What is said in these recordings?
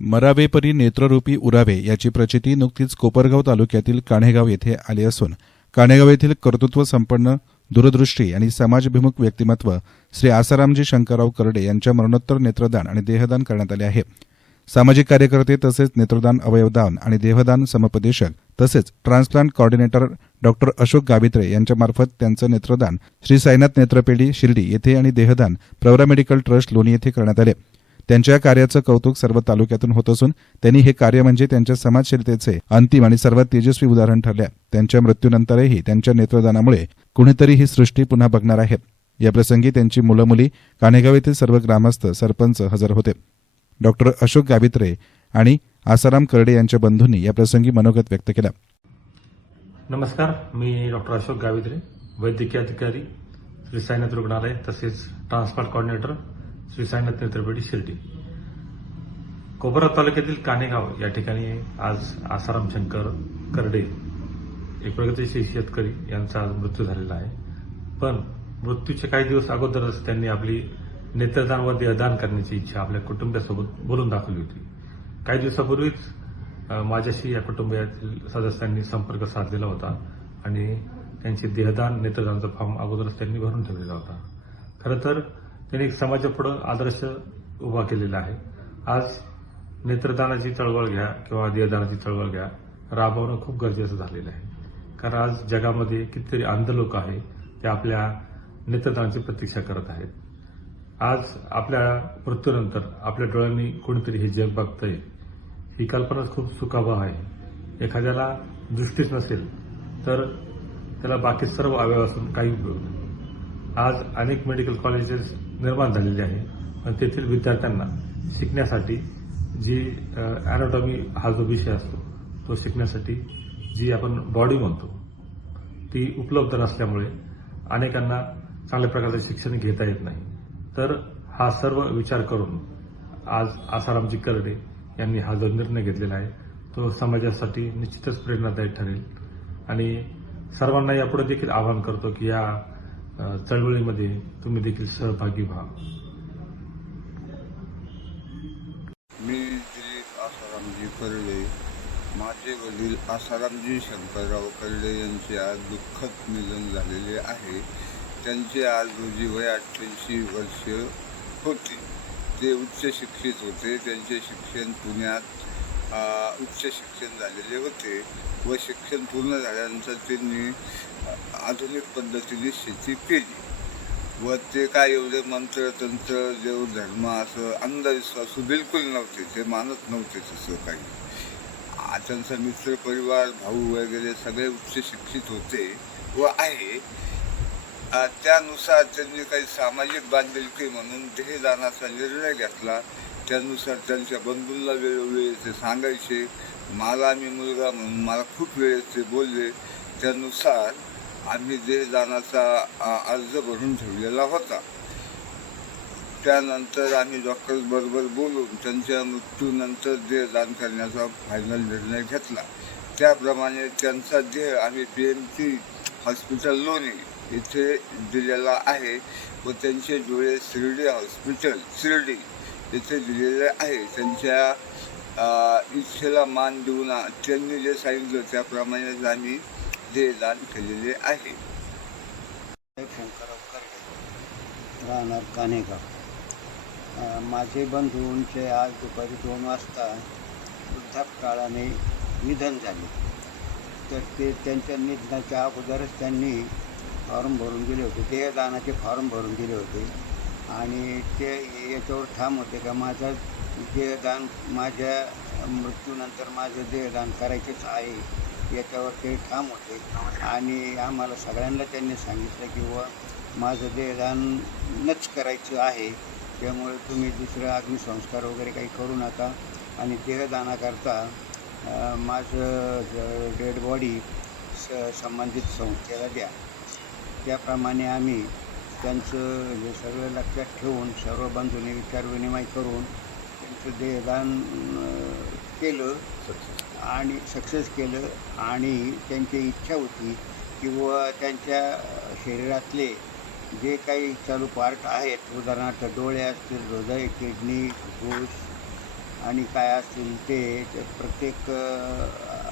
मरावेपरी नेत्ररूपी उरावे याची प्रचिती नुकतीच कोपरगाव तालुक्यातील काणेगाव येथे आली असून काणेगाव येथील कर्तृत्व संपन्न दूरदृष्टी आणि समाजभिमुख व्यक्तिमत्व श्री आसारामजी शंकरराव करडे यांच्या मरणोत्तर नेत्रदान आणि देहदान करण्यात आले आहे. सामाजिक कार्यकर्ते तसेच नेत्रदान अवयवदान आणि देहदान समपदेशक तसेच transplant coordinator doctor Ashok Gavitre यांच्यामार्फत त्यांचं नेत्रदान श्री साईनाथ नेत्रपेढी शिर्डी येथे आणि देहदान प्रवरा मेडिकल ट्रस्ट लोणी येथे करण्यात आले. त्यांच्या कार्याचं कौतुक सर्व तालुक्यातून होत असून त्यांनी हे कार्य म्हणजे त्यांच्या समाजशीलतेचे अंतिम आणि सर्वात तेजस्वी उदाहरण ठरल्या. त्यांच्या मृत्यूनंतरही त्यांच्या नेत्रदानामुळे कुणीतरी ही सृष्टी पुन्हा बघणार आहे याप्रसंगी त्यांची मुलं मुली कानेगाव येथील सर्व ग्रामस्थ सरपंच हजर होते. डॉक्टर अशोक गावित्रे आणि आसाराम करडे यांच्या बंधूंनी याप्रसंगी मनोगत व्यक्त केलं. नमस्कार मी डॉक्टर अशोक गावित्रे वैद्यकीय अधिकारी श्री साईनाथ रुग्णालय तसेच ट्रान्सप्लांट कॉर्डिनेटर श्री साईनाथ नेत्रपेढी शिर्डी. कोपरा तालुक्यातील कानेगाव या ठिकाणी आज आसाराम शंकर करडे एक प्रगतीशील शेतकरी यांचा आज मृत्यू झालेला आहे. पण मृत्यूचे काही दिवस अगोदरच त्यांनी आपली नेत्रदान व देहदान करण्याची इच्छा आपल्या कुटुंबियासोबत बोलून दाखवली होती. काही दिवसापूर्वीच माझ्याशी या कुटुंबियातील सदस्यांनी संपर्क साधलेला होता आणि त्यांची देहदान नेत्रदानचा फॉर्म अगोदरच त्यांनी भरून ठेवलेला होता. खरं तर त्यांनी एक समाजापुढं आदर्श उभा केलेला आहे. आज नेत्रदानाची चळवळ घ्या किंवा देहदानाची चळवळ घ्या राबवणं खूप गरजेचं झालेलं आहे. कारण आज जगामध्ये कितीतरी अंध लोक आहे ते आपल्या नेत्रदानाची प्रतीक्षा करत आहेत. आज आपल्या मृत्यूनंतर आपल्या डोळ्यांनी कोणीतरी हे जग बघतंय ही कल्पनाच खूप सुखाभाव आहे. एखाद्याला दृष्टीच नसेल तर त्याला बाकी सर्व अवयव असून काही उपयोग नाही. आज अनेक मेडिकल कॉलेजेस निर्माण झालेली आहे. पण तेथील विद्यार्थ्यांना शिकण्यासाठी जी अॅनाटॉमी हा जो विषय असतो तो शिकण्यासाठी जी आपण बॉडी म्हणतो ती उपलब्ध नसल्यामुळे अनेकांना चांगल्या प्रकारचे शिक्षण घेता येत नाही. तर हा सर्व विचार करून आज आसारामजी करडे यांनी हा जो निर्णय घेतलेला आहे तो समाजासाठी निश्चितच प्रेरणादायी ठरेल. आणि सर्वांना यापुढे देखील आवाहन करतो की या चळवळीमध्ये तुम्ही देखील सहभागी व्हा. मी दिलीप आसारामजी कर्डे माझे वडील आसारामजी शंकरराव कर्डे यांचे आज दुःखद निधन झालेले आहे. त्यांचे आज रोजी वय अठ्ठ्याऐंशी वर्ष होते. ते उच्च शिक्षित होते. त्यांचे शिक्षण पुण्यात उच्च शिक्षण झालेले होते व शिक्षण पूर्ण झाल्यानंतर त्यांनी आधुनिक पद्धतीने शेती केली. व ते काय एवढे मंत्र तंत्र देव धर्म असं अंधविश्वासू बिलकुल नव्हते. ते मानत नव्हते तसं काही. त्यांचा मित्र परिवार भाऊ वगैरे सगळे उच्च शिक्षित होते व आहे. त्यानुसार त्यांनी काही सामाजिक बांधिलकी म्हणून देहदानाचा निर्णय घेतला. त्यानुसार त्यांच्या बंधूंना वेळोवेळी ते सांगायचे मला मी मुलगा म्हणून मला खूप वेळेस ते बोलले. त्यानुसार आम्ही देहदानाचा दानाचा अर्ज भरून ठेवलेला होता. त्यानंतर आम्ही डॉक्टर्सबरोबर बोलून त्यांच्या मृत्यूनंतर देहदान करण्याचा फायनल निर्णय घेतला. त्याप्रमाणे त्यांचा देह आम्ही पी एम सी हॉस्पिटल लोणी इथे दिलेला आहे व त्यांचे डोळे शिर्डी हॉस्पिटल शिर्डी इथे दिलेले आहे. त्यांच्या इच्छेला मान देऊन त्यांनी जे सांगितलं त्याप्रमाणेच आम्ही देहदान केलेले आहे शंकरराव करडे राहणार कानेगाव माझे बंधूंचे आज दुपारी दोन वाजता वृद्धापकाळाने निधन झाले तर ते त्यांच्या निधनाच्या अगोदरच त्यांनी फॉर्म भरून दिले होते देहदानाचे फॉर्म भरून दिले होते आणि ते याच्यावर ठाम होते का माझं देहदान माझ्या मृत्यूनंतर माझं देहदान करायचेच आहे याच्यावर ते ठाम होते. आणि आम्हाला सगळ्यांना त्यांनी सांगितलं की व माझं देहदानच करायचं आहे त्यामुळे तुम्ही दुसरं अग्निसंस्कार वगैरे काही करू नका. आणि देहदानाकरता माझं डेड बॉडी स संबंधित संस्थेला द्या. त्याप्रमाणे आम्ही त्यांचं हे सगळं लक्षात ठेवून सर्व बंधूंनी विचारविनिमय करून त्यांचं देहदान केलं. आणि सक्सेस केलं आणि त्यांची इच्छा होती किंवा त्यांच्या शरीरातले जे काही चालू पार्ट आहेत उदाहरणार्थ डोळे असतील हृदय किडनी फुफ्फुस आणि काय असतील ते प्रत्येक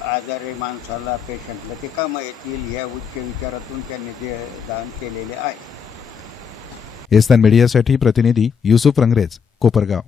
आजारी माणसाला पेशंटला ते कामं येतील या उच्च विचारातून त्यांनी ते दान केलेले आहे. एस्तान मीडियासाठी प्रतिनिधी युसुफ रंगरेज कोपरगाव.